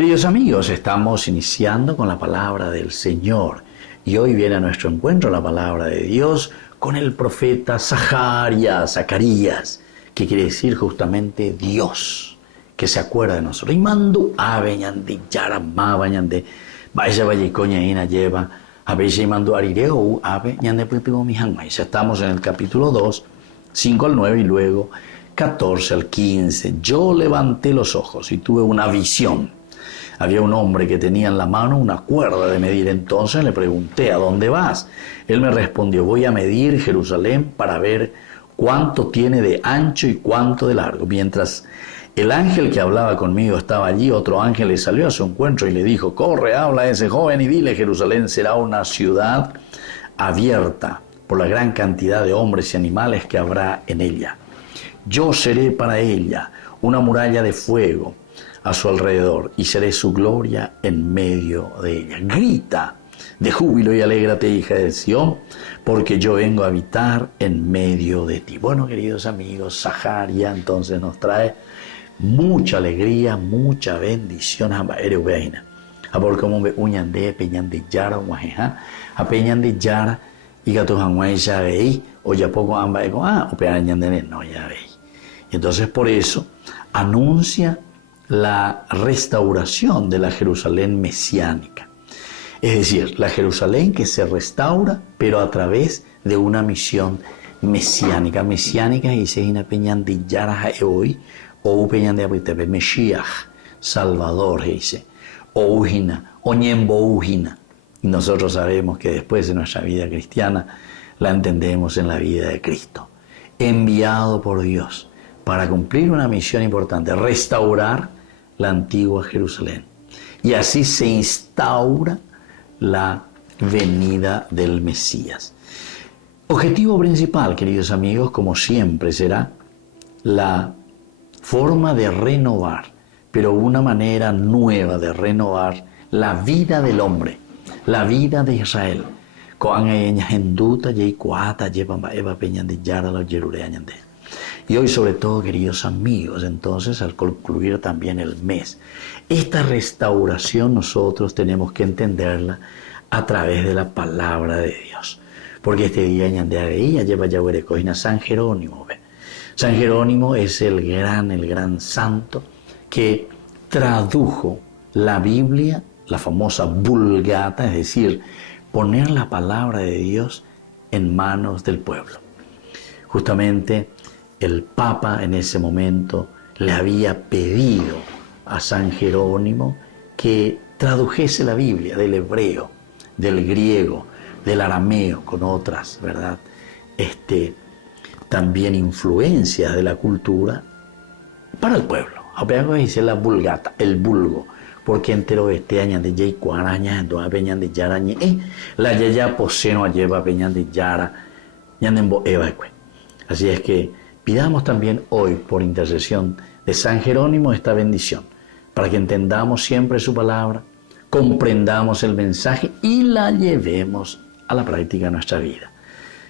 Queridos amigos, estamos iniciando con la palabra del Señor y hoy viene a nuestro encuentro la palabra de Dios con el profeta Zacarías, que quiere decir justamente Dios, que se acuerda de nosotros. Y mando ave ñande yarama bañande vaya vallecoña ina lleva a veces mando arireo ave ñande putigo mi hanma. Ya estamos en el capítulo 2, 5 al 9 y luego 14 al 15. Yo levanté los ojos y tuve una visión. Había un hombre que tenía en la mano una cuerda de medir. Entonces le pregunté, ¿a dónde vas? Él me respondió, voy a medir Jerusalén para ver cuánto tiene de ancho y cuánto de largo. Mientras el ángel que hablaba conmigo estaba allí, otro ángel le salió a su encuentro y le dijo, corre, habla a ese joven y dile, Jerusalén será una ciudad abierta por la gran cantidad de hombres y animales que habrá en ella. Yo seré para ella una muralla de fuego a su alrededor y seré su gloria en medio de ella. Grita de júbilo y alégrate, hija de Sión, porque yo vengo a habitar en medio de ti. Bueno, queridos amigos, Zacarías entonces nos trae mucha alegría, mucha bendición a Ereubeina. A por como me uñan de peñan de yara guajeja, a peñan de yara y gato hanguay ya veí, o ya poco amba ego, o peñan de no ya veí. Y entonces por eso anuncia la restauración de la Jerusalén mesiánica. Es decir, la Jerusalén que se restaura, pero a través de una misión mesiánica. Mesiánica dice ina peñan de yara hoy o peñan de abitebe Mesías, Salvador dice, o ujina, o ñembo ujina. Y nosotros sabemos que después de nuestra vida cristiana la entendemos en la vida de Cristo, enviado por Dios para cumplir una misión importante, restaurar la antigua Jerusalén. Y así se instaura la venida del Mesías. Objetivo principal, queridos amigos, como siempre, será la forma de renovar, pero una manera nueva de renovar la vida del hombre, la vida de Israel. Y hoy sobre todo, queridos amigos, entonces al concluir también el mes, esta restauración nosotros tenemos que entenderla a través de la palabra de Dios. Porque este día lleva San Jerónimo. San Jerónimo es el gran santo que tradujo la Biblia, la famosa Vulgata, es decir, poner la palabra de Dios en manos del pueblo. Justamente el Papa en ese momento le había pedido a San Jerónimo que tradujese la Biblia del hebreo, del griego, del arameo, con otras, ¿verdad? También influencias de la cultura para el pueblo. Apenas dice la Vulgata, el vulgo, porque entero año de Jay Cuaraña, entonces peñan de Yara, la Yaya poseno lleva peñan de Yara, ñandembo Eva. Así es que pidamos también hoy, por intercesión de San Jerónimo, esta bendición, para que entendamos siempre su palabra, comprendamos el mensaje y la llevemos a la práctica de nuestra vida.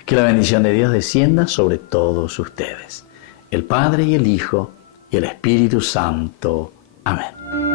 Que la bendición de Dios descienda sobre todos ustedes, el Padre y el Hijo y el Espíritu Santo. Amén.